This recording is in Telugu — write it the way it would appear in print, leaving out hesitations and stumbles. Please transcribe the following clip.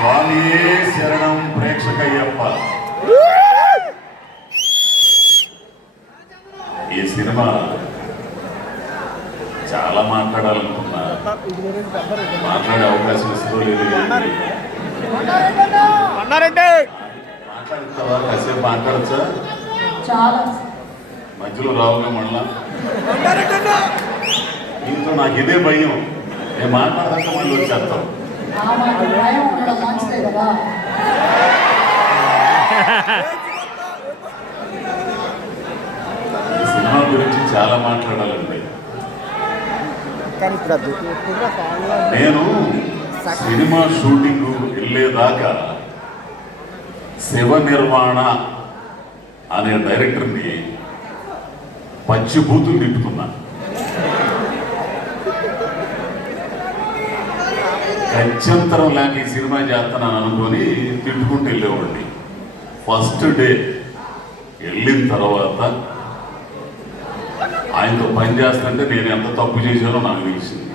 స్వామియే శరణం ప్రేక్షకయ్యప్ప. ఈ సినిమా చాలా మాట్లాడాలనుకున్నా, మాట్లాడే అవకాశం ఇస్తూ లేదు. మాట్లాడుతావా? కాసేపు మాట్లాడచ్చా? చాలా మధ్యలో రావుగా మళ్ళా. ఇంట్లో నాకు ఇదే భయం, నేను మాట్లాడదాక మళ్ళీ వచ్చేస్తాం. భయం ఉండడం మంచిదే కదా. సినిమా గురించి చాలా మాట్లాడాలండి. నేను సినిమా షూటింగ్ వెళ్ళేదాకా శివ నిర్వాణ అనే డైరెక్టర్ని పచ్చి బూతులు తిట్టుకున్నా. గత్యంతరం లేక ఈ సినిమా చేస్తున్నాను అనుకొని తిట్టుకుంటూ వెళ్ళేవాడిని. ఫస్ట్ డే వెళ్ళిన తర్వాత ఆయనతో పని చేస్తుంటే నేను ఎంత తప్పు చేశానో నాకు తెలిసింది.